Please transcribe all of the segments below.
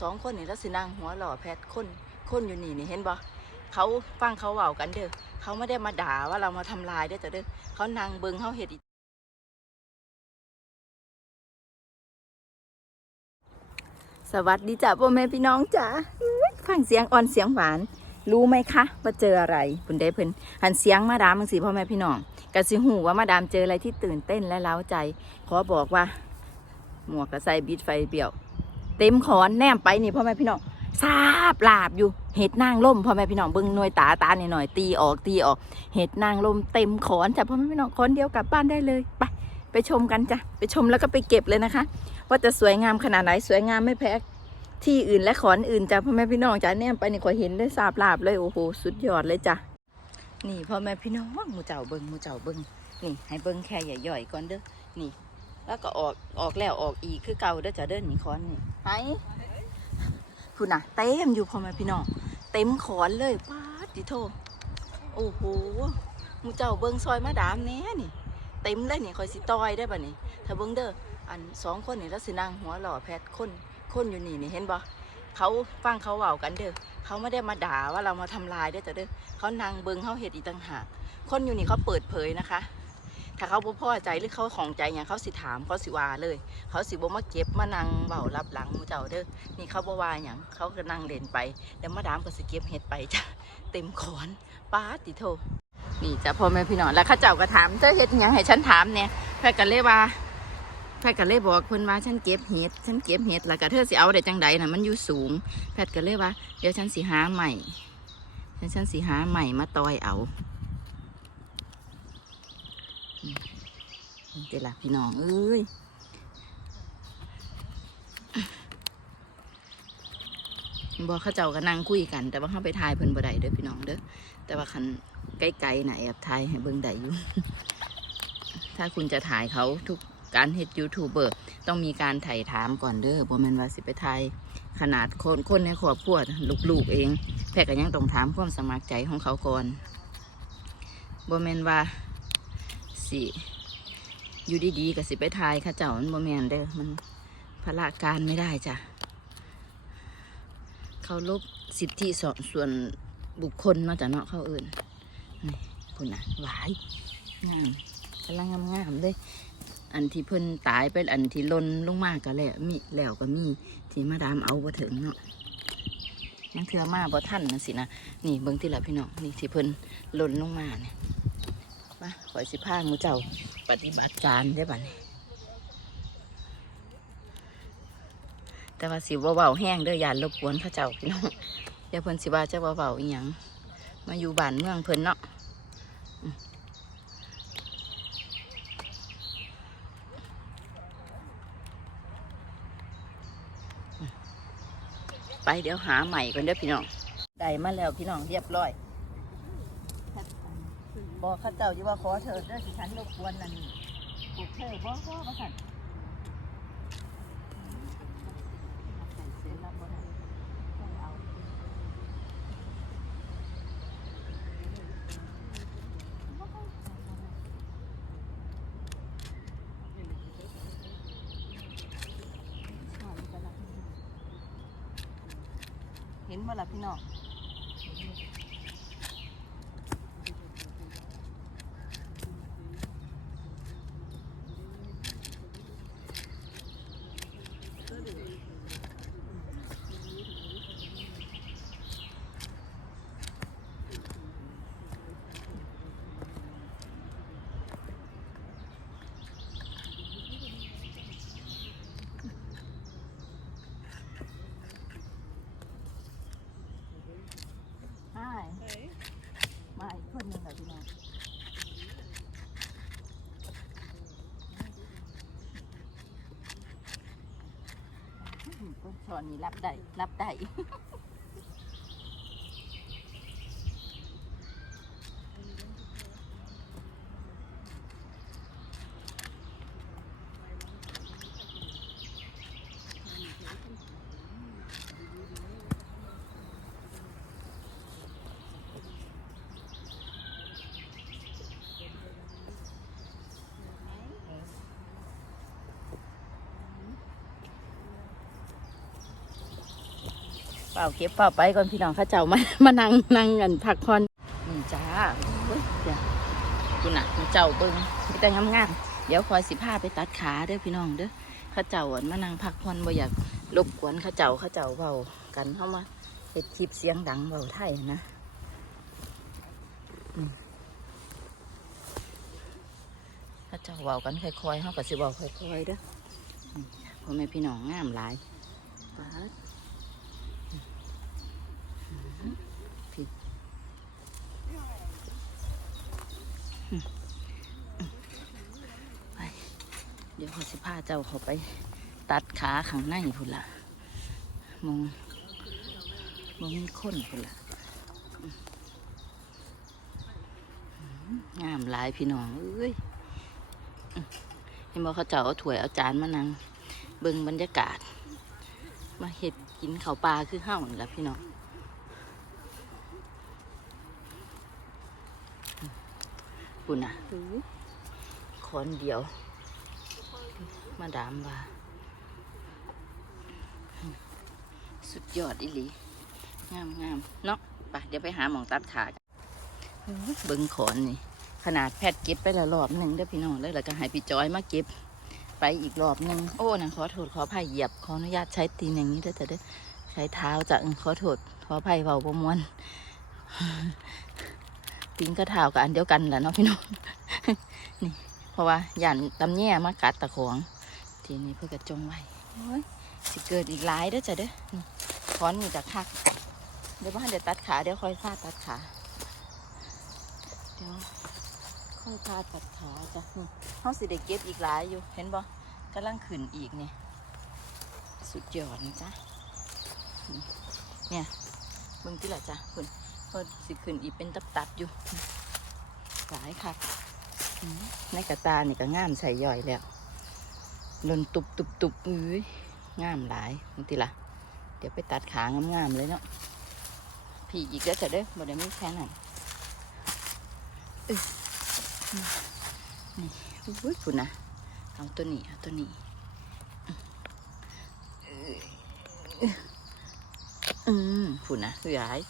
สองคนนี่แล้วสินางหัวหล่อแพทย์คนคนอยู่นี่นี่เห็นบ่เขาฟังเขาเว้ากันเด้อเขาไม่ได้มาด่าว่าเรามาทำลายเด้อจ้ะเด้อเขานางเบิงเขาเห็ดอีสวัสดีจ้ะพ่อแม่พี่น้องจ้ะฟังเสียงอ่อนเสียงหวาน รู้ไหมคะว่าเจออะไรเพิ่นได้เพิ่นหันเสียงมาดามมังสิพ่อแม่พี่น้องกะสิหูว่ามาดามเจออะไรที่ตื่นเต้นและเล้าใจ ขอบอกว่า หมวกกระใส่บิดไฟเปี่ยว เต็มขอนแนมไปนี่พ่อแม่พี่น้องซาบลาบอยู่เห็ดนางล่มพ่อแม่พี่น้องเบิ่งหน่วยตาตาหน่อยๆตีออกตีออก เห็ดนางลมเต็มขอนจ้ะพ่อแม่พี่น้องขอนเดียวกลับบ้านได้เลยไปไปชมกันจ้ะไปชมแล้วก็ไปเก็บเลยนะคะ ว่าจะสวยงามขนาดไหนสวยงามไม่แพ้ที่อื่นและขอนอื่นจ้ะพ่อแม่พี่น้องจ้ะแนมไปนี่ขอเห็นได้สาบลาบเลยโอ้โหสุดยอดเลยจ้ะนี่พ่อแม่พี่น้องมูเจ้าเบิ่งมูเจ้าเบิ่งนี่ให้เบิ่งแค่ใหญ่ๆก่อนเด้อนี่ แล้วก็ออกออกแล้วออกอีกคือเก่าเด้อจ้ะเด้อนี่ขอนนี่ไหคุณน่ะเต็มอยู่พอม่พี่น้องเต็มขอนเลยป้าดิโทโอ้โหมูเจ้าเบิ้งซอยมาดามแหน่นี่ เต็มเลยนี่คอยสิตอยได้ป่ะนี่ถ้าเบิ้งเด้ออันสองคนนี่แล้วสินางหัวหล่อแพทย์คนคนอยู่นี่นี่เห็นบ่เขาฟังเขาเว้ากันเด้อเขาไม่ได้มาด่าว่าเรามาทำลายเด้อจ้ะเด้อเขานางเบิ้งเขาเห็ดอีต่างหากคนอยู่นี่เขาเปิดเผยนะคะ ถ้าเขาบ่พอใจหรือเขาของใจอย่างเขาสิถามเขาสิว่าเลย เขาสิบ่มาเก็บมานั่งเบารับหลังมูเจ้าเด้อนี่เขาบ่ว่าอย่างเขาก็นั่งเล่นไป แล้วมาดามก็สิเก็บเห็ดไปจ้ะเต็มขอนป้าติโทนี่จ้ะพ่อแม่พี่น้องแล้วข้าเจ้าก็ถามเจ้าเฮ็ดหยังให้ฉันถามเนี่ยแพทย์ก็เลยว่าแพทย์ก็เลยบอกเพิ่นว่าฉันเก็บเห็ดฉันเก็บเห็ดแล้วก็เธอสิเอาได้จังใดน่ะมันอยู่สูง แพทย์ก็เลยว่าเดี๋ยวฉันสิหาใหม่ฉันฉันสิหาใหม่มาตอยเอาอืมนี่ เด้อล่ะพี่น้องเอ้ยบอกเขาเจ้าก็นั่งคุยกัน แต่ว่าเขาไปทายเพิ่นบ่ได้เด้อพี่น้องเด้อแต่ว่าคันไกล้ๆนะแอบถ่ายให้เบิ่งได้อยู่ถ้าคุณจะถ่ายเขาทุกการเฮ็ดยูทูบเบอร์ต้องมีการถ่ายถามก่อนเด้อบ่แม่นว่าสิไปถ่ายขนาดคนคนในครอบครัวลูกๆเอง แพทย์ก็ยังต้องถามความสมัครใจของเขาก่อนบ่แม่นว่าสิ อยู่ดีๆก็สิไปถ่ายข้าเจ้ามันบ่แมนเด้อมันพละการไม่ได้จ้ะเขาลบสิทธิส่วนส่วนบุคคลนาะจ้ะเนาะเขาอื่นนี่คุณน่ะหวายงามกำลังงามๆเลยอันที่เพิ่นตายเป็นอันที่ลนลงมาก็แล้วมีแล้วก็มีที่มาดามเอาบ่ถึงเนาะยังเทื่อมาบ่ทันนะสินะนี่เบิ่งที่ละพี่น้องนี่ที่เพิ่นลนลงมาเนี่ย มาขอยสิพาหมูเจ้าปฏิบัติการได้บัดนี้แต่ว่าสิบ่เบาแห้งเด้อยานรบกวนพระเจ้าพี่น้องเดี๋ยวเพิ่นสิว่าจะเบาๆอีหยังมาอยู่บ้านเมืองเพิ่นเนาะอืมไปเดี๋ยวหาใหม่ก่อนเด้อพี่น้องได้มาแล้วพี่น้องเรียบร้อย บอกข้าเจ้าอยู่ว่าขอเธอเด้อสิฉันรบกวนนั่นนี่ปลูกเธอบ่บ่มาสั่นใส่เสื้อรับบ่ได้ต้องเอาเห็นว่าล่ะพี่น้องใช่มาอีกคนหนึ่งค่ะพี่น้อง อื้อนนี้รับได้ รับได้ เปล่าเก็บเปล่าไปก่อนพี่น้องเข้าเจ้ามามานั่งนั่งกันพักผ่อนนี่จ้าเฮ้ยเดี๋ยวคุณน่ะมาเจ้าเบิ้งมีแต่งามๆเดี๋ยวคอยสิพาไปตัดขาเด้อพี่น้องเด้อเข้าเจ้าอะมานั่งพักผ่อนบ่อยากรบกวนเข้าเจ้าเข้าเจ้าเบากันเข้ามาเฮ็ดคลิปเสียงดังเบาไทยนะอืมเข้าเจ้าเบากันค่อยๆเขาก็สิเบาค่อยๆเด้ออืมพ่อแม่พี่น้องงามหลายป๊าด ไป เดี๋ยวเขาสิพาเจ้าเขาไปตัดขาข้างในพุ่นละมองมองมีคนพุ่นละงามหลายพี่น้องเอ้ยเห็นบอกเขาเจ้าเอาถ้วยเอาจานมานั่งเบิ่งบรรยากาศ มาเห็ดกินข้าวปลาคือห้าวนี่ละพี่น้องอืม ปุ่นอะขอนเดียว มาดามว่า สุดยอดอีหลี งามงามเนาะไปเดี๋ยวไปหาหมองตัดขากันอื้อเบิ้งขอนนี่ ขนาดแพทย์เก็บไปละรอบหนึ่งเด้อพี่น้องเลยแล้วก็ให้พี่จอยมาเก็บ ไปอีกรอบหนึ่งโอ้นะขอโทษขออภัยเหยียบขออนุญาตใช้ตีนอย่างนี้ด้แต่เด้ใช้เท้าจะเออขอโทษขออภัยเบาประมวล ตีนกับเท้ากับอันเดียวกันแหละเนาะพี่น้องนี่ เพราะว่าหย่านตำแย่มากัดตะของ ทีนี้เพื่อกระจงไว้สิเกิดอีกหลายเด้อจ้ะเด้อนี่ถอนมีจากคัก เดี๋ยวบ้านเดี๋ยวตัดขาเดี๋ยวค่อยฟาดตัดขา เดี๋ยวค่อยฟาดตัดขาจ้ะนี่เขาสิได้เก็บอีกหลายอยู่ เห็นบ่กำลังขึ้นอีกเนี่ย สุดยอดนะจ๊ะเนี่ยเบิ่งที่ละจ้ะคุณ เพิ่นสิขึ้นอีกเป็นตับๆอยู่หลายคักอืมในกระตานี่ก็งามใส่ย่อยแล้วลนตุบตุบตุบอุ้ยงามหลายนี่ติละเดี๋ยวไปตัดขางงามๆเลยเนาะพี่อีกแล้วจะเด้บ่ได้มีแค่นั้นเอ้ยนี่อุ้ยคุณนะเอาตัวนี้เอาตัวนี้อืมคุณนะคือย้าย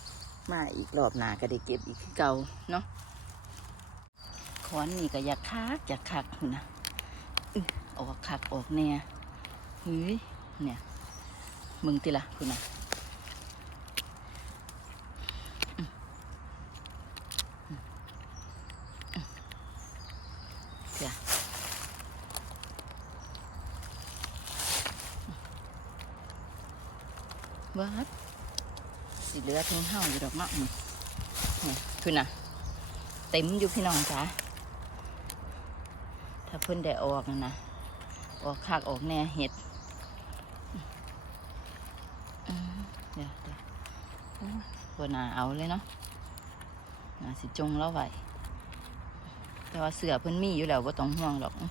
มาอีกรอบหนาก็ได้เก็บอีกเก่าเนาะขอนนี่ก็อยากคักอยากคักนะออออกคักออกแน่เฮ้ยเนี่ยมึงติละคุณนะอื้ออื้ออื้อเสียวัดสิเหลือ ทิ้งเห่าอยู่ดอกเนาะนี่นี่คุณนะเต็มอยู่พี่น้องจ้าถ้าเพิ่นได้ออกนะนะออกคากออกแน่เห็ดเดี๋ยวเดี๋ยวนาเอาเลยเนาะนาสิจงแล้วไหวแต่ว่าเสือเพิ่นมีอยู่แล้วว่าต้องห่วงหรอกอืม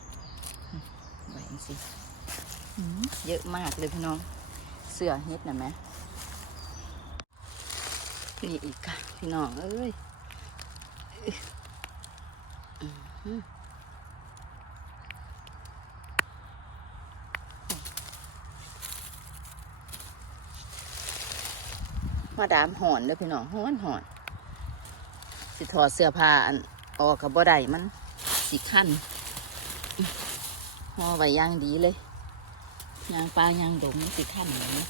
ไว้จังสิเยอะมากเลยพี่น้อง เสือเห็ดนะแม่ นี่อีกค่ะพี่น้องเอ้ยมาดามหอนเด้อพี่น้องหอนหอน สิถอดเสื้อผ้าอันออกกับบ่ได้มันสิขั้นห่อไว้ย่างดีเลยยางปลายางดงมันสิขั้นอย่างนี้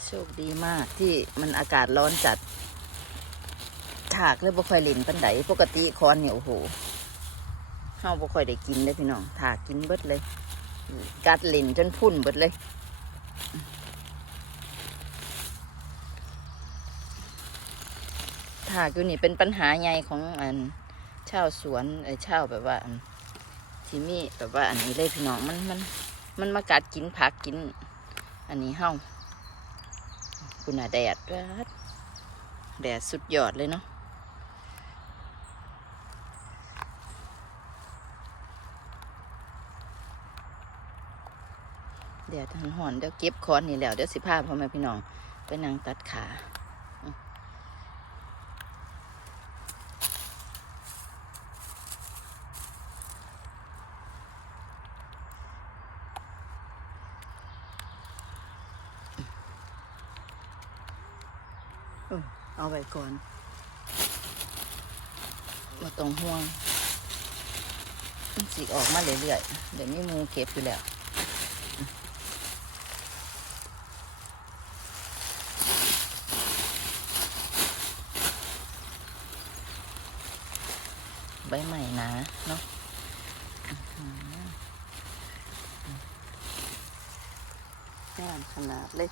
โชคดีมากที่มันอากาศร้อนจัดถากเลยบ่ค่อยเล่นปันไดปกติคอนเนี่ยโอ้โหเฮาบ่ค่อยได้กินเลยพี่น้องถากกินเบิดเลย กัดเล่นจนพุ่นเบิดเลยถากอยู่นี่เป็นปัญหาใหญ่ของอันเช่าสวนไอ้ชาแบบว่าที่มีแบบว่าอันนี้เลยพี่น้องมันมันมันมากัดกินผักกิน อันนี้เฮา คุณน่ะแดดด้อแดดสุดยอดเลยเนาะเดี๋ยวทันหอนเดี๋ยวเก็บคอนนี่แล้ว เดี๋ยวสิพาพ่อแม่พี่น้อง ไปนั่งตัดขา เอาไว้ก่อนมาตรงห่วงมันสีออกมาเรื่อยๆเดี๋ยวนี้มูเก็บอยู่แล้วใบใหม่นะเนาะอื้อหืองามขนาดเลย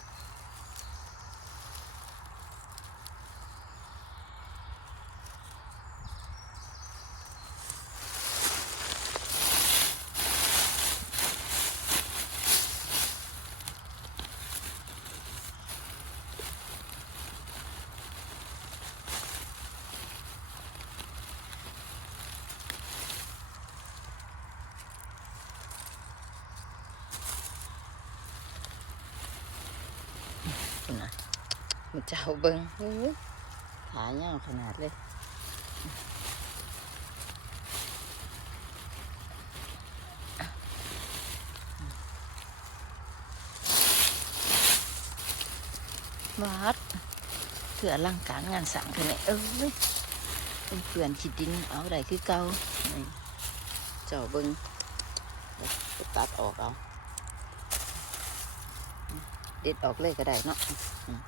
นะมันเจ้าเบิงเฮ้ยขายาวขนาดเลยวัดเสือลังการงานสั่งคือเนี่ยเอ้ยเป็นเพื่อนขีดดินเอาได้คือเก่านี่เจ้าเบิงเดี๋ยวไปตัดออกเอา เด็ดออกเลยก็ได้เนาะอืม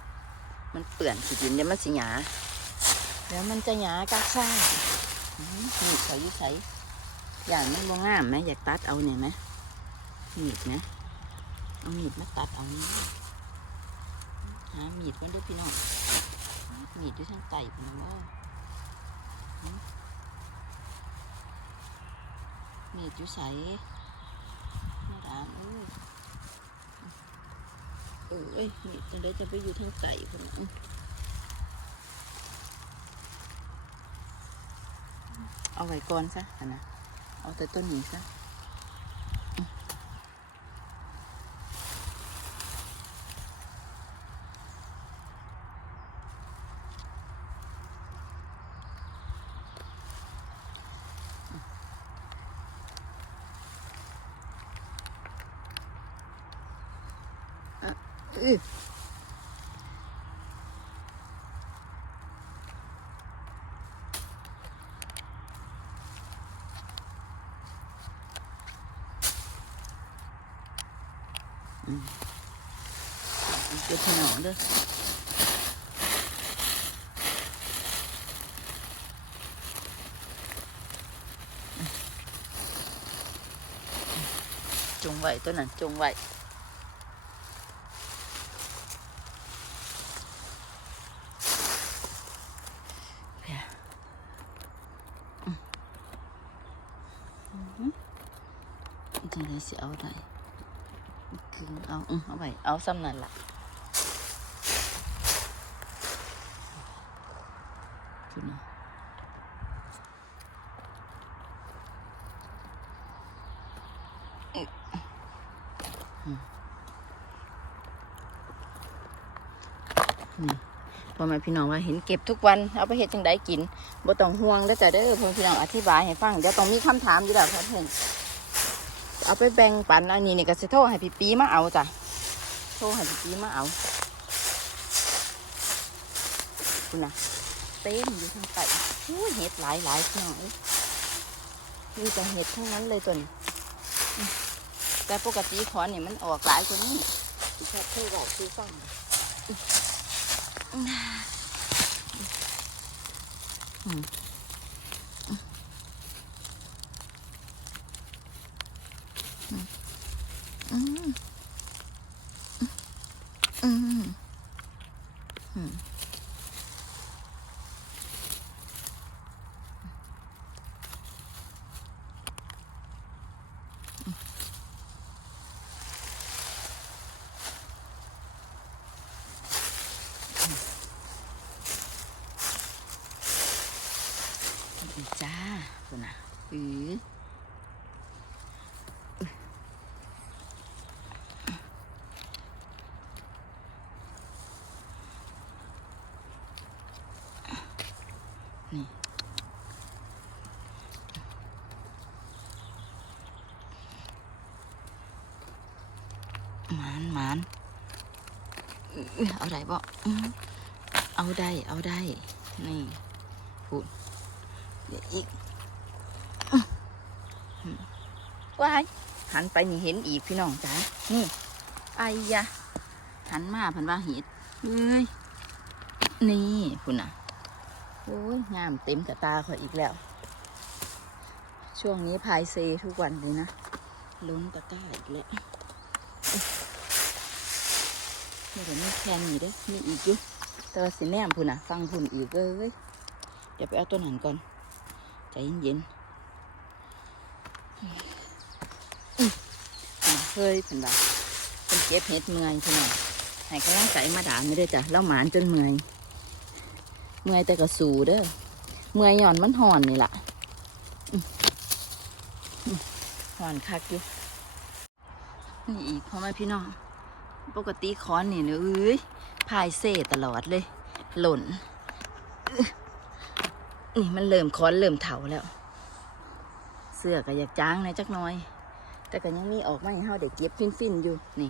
มันเปื่อนขีดดินเดี๋ยวมันสิหยาเดี๋ยวมันจะหยากากซ่าอืมนี่เขาอยู่ใสอย่างมันบ่งามไหมอยากตัดเอาเนี่ยไหมมีดนะเอามีดมาตัดเอานี่หามีดมันด้วยพี่น้องมีดด้วยทางไต่พี่น้องว่าอืมมีดอยู่ใสมาดาม เอ้ยนี่ตรงนี้จะไปอยู่ทางไก่ผมเอาไว้ก่อนซะอันนะเอาแต่ต้นนี้ซะอื้ออื้ออืมเก็บขนมเด้อจงไว้ตัวนั้นจงไว้จังไดสิเอาได้คือเอาอืมเอาไปเอาซ้ำนั่นล่ะคุณนะอืมนี่ พ่อแม่พี่น้องว่าเห็นเก็บทุกวันเอาไปเฮ็ดจังไดกินบ่ต้องห่วงแล้วจ้ะเด้อพ่อพี่น้องอธิบายให้ฟังเดี๋ยวต้องมีคำถามอยู่แล้วครับเพื่อนเอาไปแบ่งปันอันนี้นี่ก็สิโทรให้พี่ปีมาเอาจ้ะโทรให้พี่ปีมาเอาคุณนะเต็มอยู่ทางใต้อู้เห็ดหลายหลายพี่น้องมีแต่เห็ดทั้งนั้นเลยตัวนี้แต่ปกติขอนนี่มันออกหลายกว่านี้ที่แค่เท่าบอกคือฟัง อืมอืมอืมอืมอืมอีจ้า คุณน่ะอือนี่หมานหมานเอาไรบ่อื้อเอาเอาได้ เอาได้ นี่พูดเดี๋ยวอีกอื้อหือ ว้ายหันไปนี่เห็นอีกพี่น้องจ้านี่ไอ้ยะหันมาพันว่าเห็ดเอ้ยนี่คุณน่ะโอ้ยงามเต็มกับตาขาอีกแล้ว ช่วงนี้พายเซทุกวันเลยนะล้นตะกร้าอีกแล้วเดี๋ยวนี้แค่นี้เด้อมีอีกอยู่แต่ว่าสิแนมพุ่นน่ะ ฟังพุ่นอีกเอ้ยเดี๋ยวไปเอาตัวนั้นก่อน ใจเย็นๆ เฮ้ยเพิ่นว่าเพิ่นเก็บเห็ดเมื่อยพี่น้องให้กำลังใจมาด่าไม่ได้จ้ะแล้วหมานจนเมื่อยเมื่อยแต่ก็สู้เด้อเมื่อยหย่อนมันห่อนนี่ล่ะหอนคักอยู่นี่อีกพ่อแม่พี่น้อง ปกติค้อนนี่เนอะเอ้ยพายเซ่ตลอดเลย หล่น นี่มันเริ่มค้อนเริ่มเถาแล้ว เสื้อก็อยากจ้างนอยจักน้อย แต่ก็ยังมีออกมาให้เฮาเด็กเก็บฟินฟินๆอยู่นี่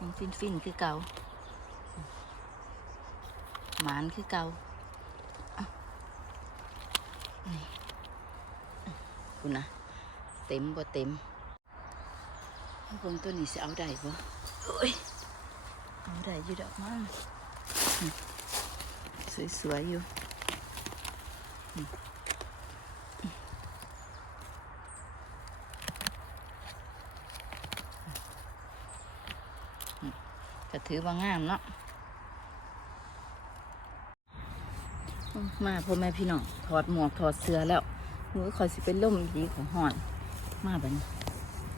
ยังฟินฟินๆคือเก่าหมานคือเก่าอะนี่คุณนะเต็มบ่เต็มเบิ่งตัวนี้สิเอาได้บ่โอ้ยเอาได้อยู่ดอกมากสวยๆอยู่อืมอืมก็ ถือว่างามเนาะมาพ่อแม่พี่น้องถอดหมวกถอดเสื้อแล้วมือคอยสิเป็นล่มดีของห่อน มาบันี้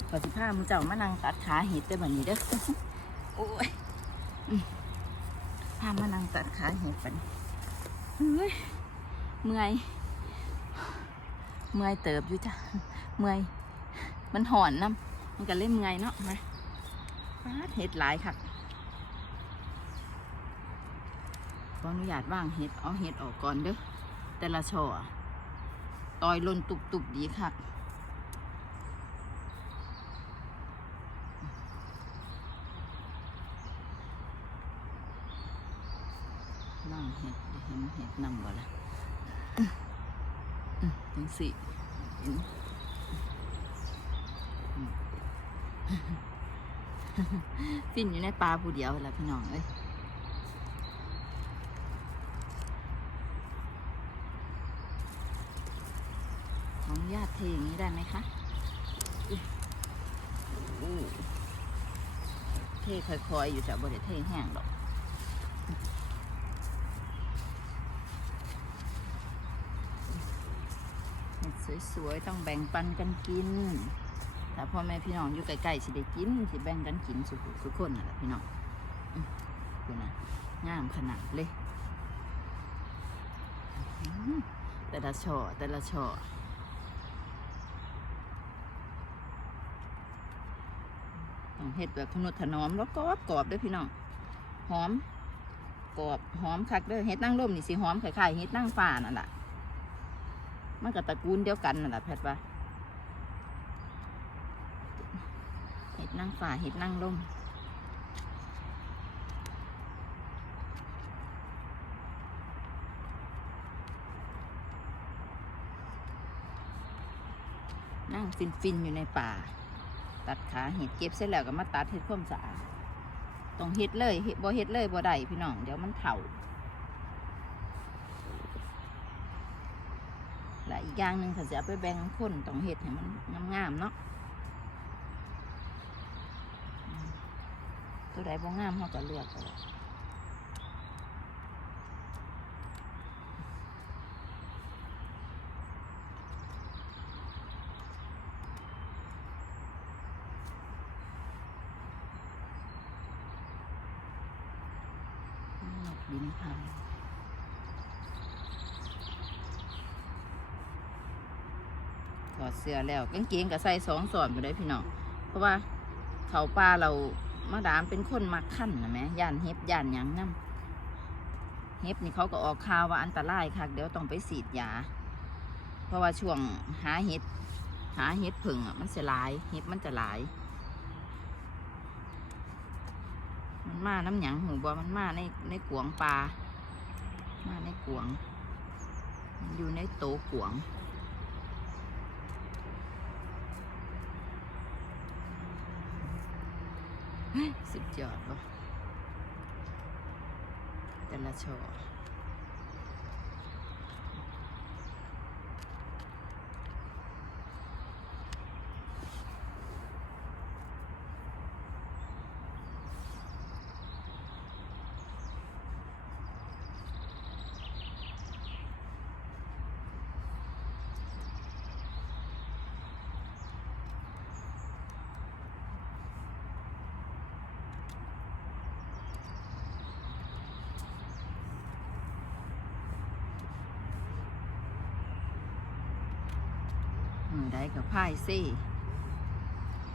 คอสิผ้ามือเจ้ามานั่งตัดขาเห็ดได้บัดนี้เด้อโอ้ยอืมพามานั่งตัดขาเห็ดบันี้เฮ้ยเมื่อย เมื่อยเติบอยู่จ้ะ เมื่อย มันห่อนน้ำมันก็เล่นเมื่อยเนาะมาเห็ดหลายค่ะ ขออนุญาตว่างเห็ดเอาเห็ดออกก่อนเด้อแต่ละช่อะตอยลนตุบตุบๆดีค่ะนั่งเห็ดเห็นเห็ดนำบ่ละอื้ออื้อจังสิเห็นอืมฟินอยู่ในปลาผู้เดียวแหละพี่น้องเอ้ย ขออนุญาตเทอย่างนี้ได้ไหมคะเทค่อยๆอยู่จะบริเทแห้งหรอกสวยๆ ต้องแบ่งปันกันกิน ถ้าพ่อแม่พี่น้องอยู่ใกล้ๆสิได้กินสิแบ่งกันกินสุขทุกคนน่ะแหละพี่น้องดูนะงามขนาดเลย แต่ละช่อแต่ละช่อ ต้อง เห็ดแบบทนุถนอมแล้วกรอบกรอบด้วยพี่น้องหอมกรอบหอมคักเด้อเห็ดนั่งร่มนี่สิหอมคล้ายๆเห็ดนั่งฟ้านั่นแหละมันกับตระกูลเดียวกันนั่นแหละแพทย์ว่าเห็ดนั่งฟ้าเห็ดนั่งร่มนั่งฟินๆอยู่ในป่า ตัดขาเห็ดเก็บเสร็จแล้วก็มาตัดเห็ดความสะอาดต้องเห็ดเลยเห็ดบ่เห็ดเลยบ่ได้พี่น้องเดี๋ยวมันเถาและอีกอย่างหนึ่งถ้าจะเอาไปแบ่งคนต้องเห็ดให้มันงามๆเนาะตัวใดบ่งามเขาก็เลือกเอานกบินผ่านถ อแล้วกางเกงก็ใส่สองสอนไปได้พี่น้องเพราะว่าเขาป่าเรามาดามเป็นคนมักขั้นนะแม่ย่านเฮ็บย่านหยังน้ำเฮ็บนี่เขาก็ออกข่าวว่าอันตรายค่ะเดี๋ยวต้องไปฉีดยา เพราะว่าช่วงหาเห็ดหาเห็ดผึ่งอะมันจะหลายเห็ดมันจะหลายมมันมาน้ำหยังหูบอมันมาในในกวงปลามาในกวงมันอยู่ในโตกวง เฮ้ย สุดยอดวะแต่ละชอ ได้กับพ่ายซี่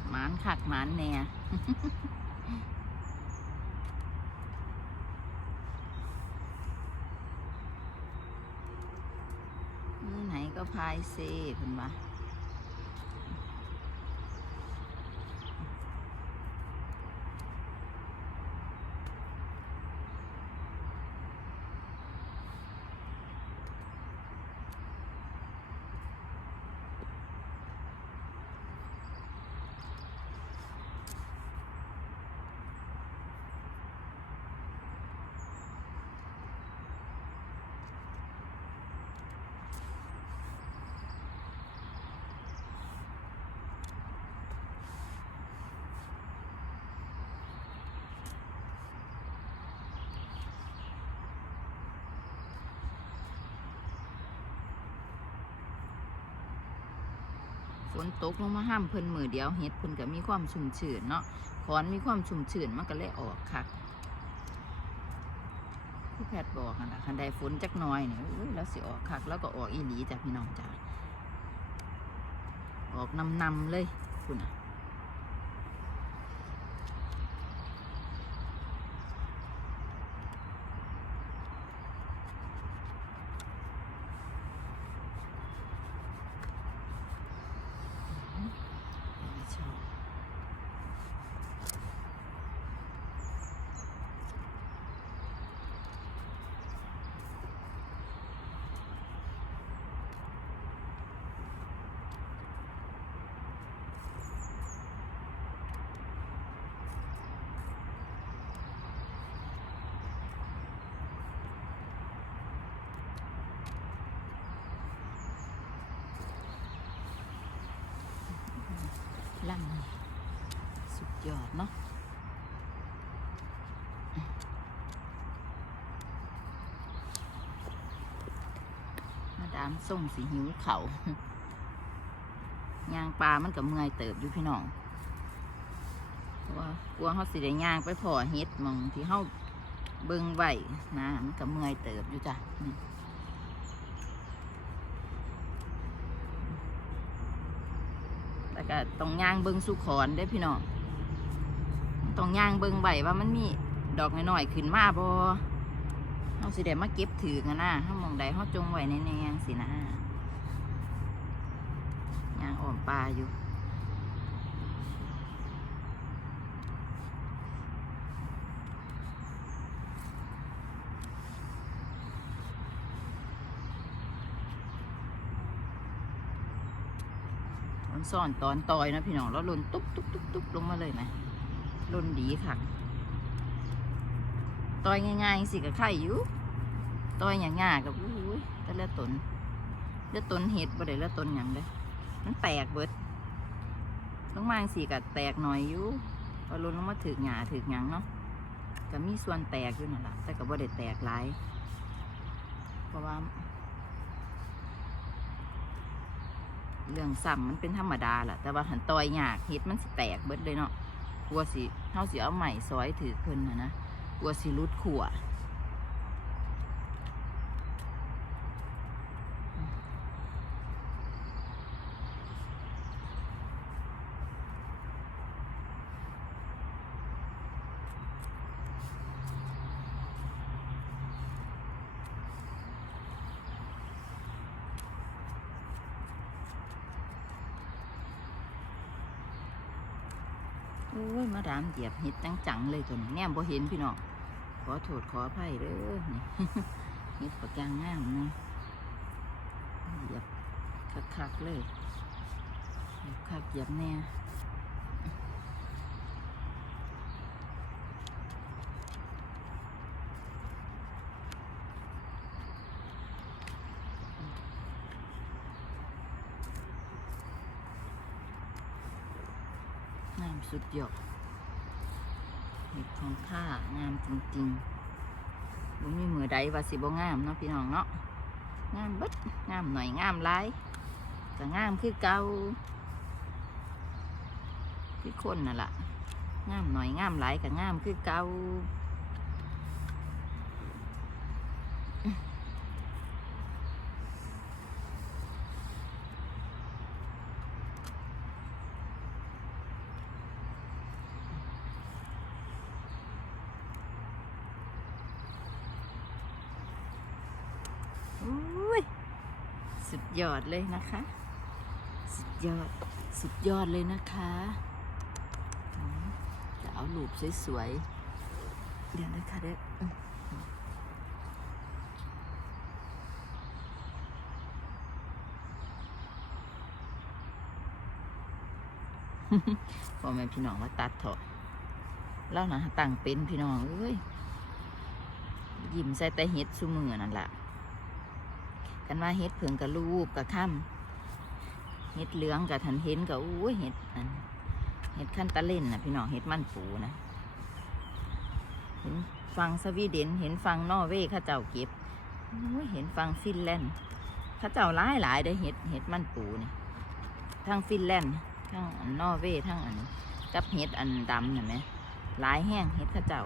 หมานขักหมานแน่มือไหนก็พายเซ่เพิ่นว่าฝน ตกลงมาห้ามเพิ่นมือเดียวเฮ็ดเพิ่นก็มีความชุ่มชื้นเนาะขอนมีความชุ่มชื้นมันก็เลยออกค่ะพี่แพทย์บอกนะคันใดฝนจักหน้อยเนี่ยอุ้ยแล้วสิออกคักแล้วก็ออกอีหลีจ้ะพี่น้องจ้าออกนำนำๆเลยคุณอะ ไม่ชอบ ลังสุดยอดเนาะมาดามส่งสีหิวเขายางปลามันกับเมื่อยเติบอยู่พี่น้องเพราะว่ากลัวเขาสิได้ยางไปพอเฮ็ดมองที่เขาเบิ่งไหวนะมันกับเมื่อยเติบอยู่จ้ะนี่แล้ว ก็ต้องย่างเบิ้งสุขอนได้พี่น้องต้องย่างเบิ้งใบว่ามันมีดอกน้อยๆขึ้นมาบ่เขาสิได้มาเก็บถือกันนะเขามองใดเขาจงไว้ในแนงสินะย่างอ่อมปลาอยู่ มันซ่อนตอนตอยนะพี่น้องแล้วหล่นตุ๊บตุ๊บตุ๊บตุ๊บลงมาเลยนะหล่นดีค่ะตอยง่ายๆสิกับไข่อยู่ตอยอย่างง่ายกับอุ้ยแต่ละตนแล้วตนเห็ดบ่ได้แล้วตนอย่างเลยมันแตกเบิดลงมาสิกับแตกหน่อยอยู่พอหล่นลงมาถึกหญ้าถึกหยังเนาะก็มีส่วนแตกอยู่นั่นแหละแต่ก็บ่ได้แตกหลายเพราะว่า เรื่องซ้ำมันเป็นธรรมดาแหละแต่ว่าหันตอยยากเฮ็ดมันสิแตกเบิดเลยเนาะกลัวสิเท่าสิเอาใหม่ซอยถือเพิ่นนะนะกลัวสิรุดขัว โอ้ยมาดามเหยียบเห็ดตั้งจังเลยจนแนมบ่เห็นพี่น้องขอโทษขออภัยเด้อนี่เห็ดปักยางงามนาะเหยียบคักๆเลยเหยียบคักเหยียบแน่ สุดยอดเห็ดของข้างามจริงๆบ่มีมือใดว่าสิบ่งามเนาะพี่น้องเนาะงามบิดงามหน่อยงามหลายก็งามคือเก่าคือคนน่ะล่ะงามหน่อยงามหลายก็งามคือเก่า อุ้ยสุด ยอดเลยนะคะ สุดยอด สุดยอดเลยนะคะ จะเอารูปสวยๆ เดี๋ยวนะคะเด็กพ่อแม่พี่น้องมาตัดเถอะแล้วนะตั้งเป็นพี่น้องเอ้ยยิ้มใส่แต่เฮ็ดซุมือนั่นแหละ กันว่าเฮ็ดเผิงกับรูปกับค่ำเฮ็ดเหลืองกับทันเห็นกับอู้เฮ็ดอันเฮ็ดขั้นตะเล่นนะพี่น้องเฮ็ดมันปูนะเห็นฟังสวีเดนเห็นฟังนอร์เวย์ข้าเจ้าเก็บอู้เห็นฟังฟินแลนด์ข้าเจ้าหลายหลายได้เฮ็ดเฮ็ดมันปูเนี่ยทั้งฟินแลนด์ทั้งอันนอร์เวย์ทั้งอันกับเฮ็ดอันดำเห็นไหมหลายแห้งเฮ็ดข้าเจ้า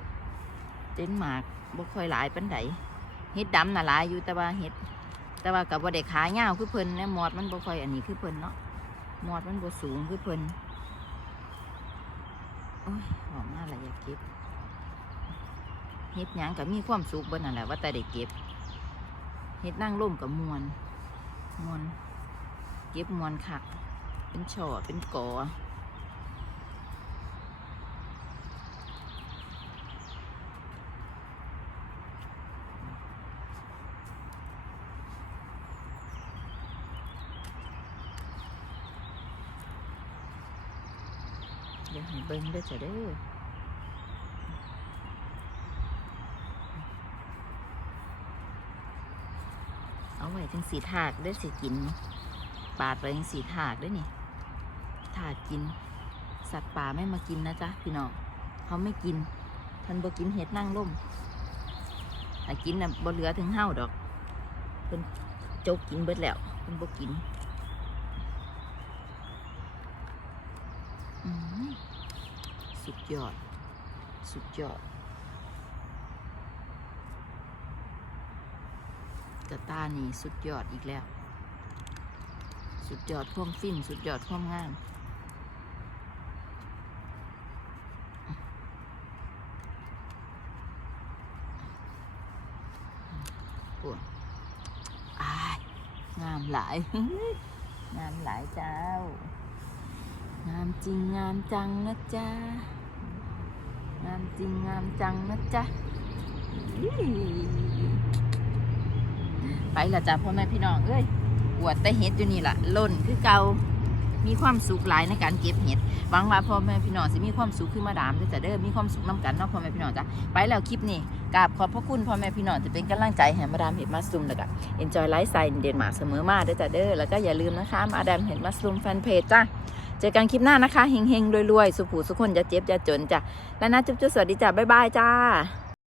เดนมาร์กบ่ค่อยหลายปันไดเฮ็ดดำน่ะหลายอยู่แต่ว่าเฮ็ด แต่ว่ากับว่าได้ขายาคือเพิ่นเนี่ยมอดมันบ่ค่อยอันนี้คือเพิ่นเนาะมอดมันบ่สูงคือเพิ่นโอ้ยหอมมากเลยอยากเก็บเฮ็ดหยังก็มีความสุขเบิ่นั่นแหละว่าแต่ได้เก็บเฮ็ดนั่งร่มกับมวนมวนเก็บมวนคักเป็นช่อเป็นกอ เดี๋ยวให้เบิ่งเด้จะเด้อเอาไว้จังสีถากเด้สิกิน ปาดไว้จังสีถากเด้นี่ถากกิน สัตว์ป่าไม่มากินนะจ๊ะพี่น้องเขาไม่กินท่านบ่กินเห็ดนั่งร่มถ้ากินน่ะบ่เหลือถึงเห่าดอกเพิ่นโจกกินเบิดแล้วเพิ่นบ่กินอืมสุด ยอด สุดยอด กระตานี่สุดยอดอีกแล้ว สุดยอดความฟิน สุดยอดความงามปวดอายงามหลาย งามหลายเจ้า งามจริงงามจังนะจ๊ะ งามจริงงามจังนะจ๊ะไปละจ้ะพ่อแม่พี่น้องเอ้ยอวดแต่เห็ดอยู่นี่ล่ะล่นคือเกามีความสุขหลายในการเก็บเห็ดหวังว่าพ่อแม่พี่น้องสิมีความสุขขึ้นมาดามด้อจ้ะเด้อมีความสุขน้ำกันเนาะพ่อแม่พี่น้องจ้ะไปแล้วคลิปนี้กราบขอบพระคุณพ่อแม่พี่น้องจะเป็นกำลังใจให้มาดามเห็ดมาซุมแล้วก็ enjoy life style เดนมาร์กเสมอมาเด้อจ้ะเด้อแล้วก็อย่าลืมนะคะมาดามเห็ดมาซุมแฟนเพจจ้ะ เจอกันคลิปหน้านะคะเฮงๆรวยๆ สุขูสุขคนจะเจ็บจะจนจ้ะและนะจุ๊บๆสวัสดีจ้ะบ๊ายบายจ้า